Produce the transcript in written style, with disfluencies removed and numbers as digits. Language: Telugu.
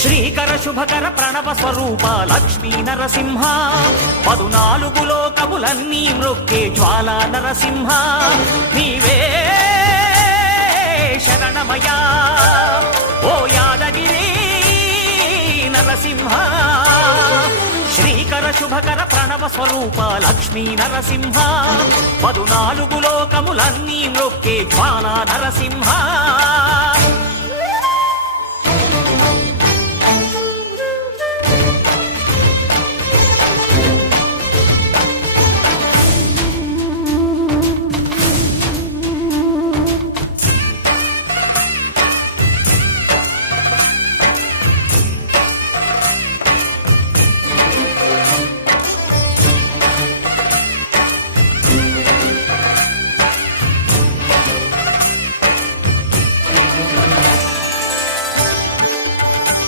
శ్రీకర శుభకర ప్రణవ స్వరూప లక్ష్మీ నరసింహ 14 లోకములన్నీ మృక్కే జ్వాలా నరసింహ నీవే శరణమయా ఓ యాదగిరి నరసింహ శ్రీకర శుభకర ప్రణవ స్వరూప లక్ష్మీ నరసింహ 14 లోకములన్నీ మృక్కే జ్వాలా నరసింహ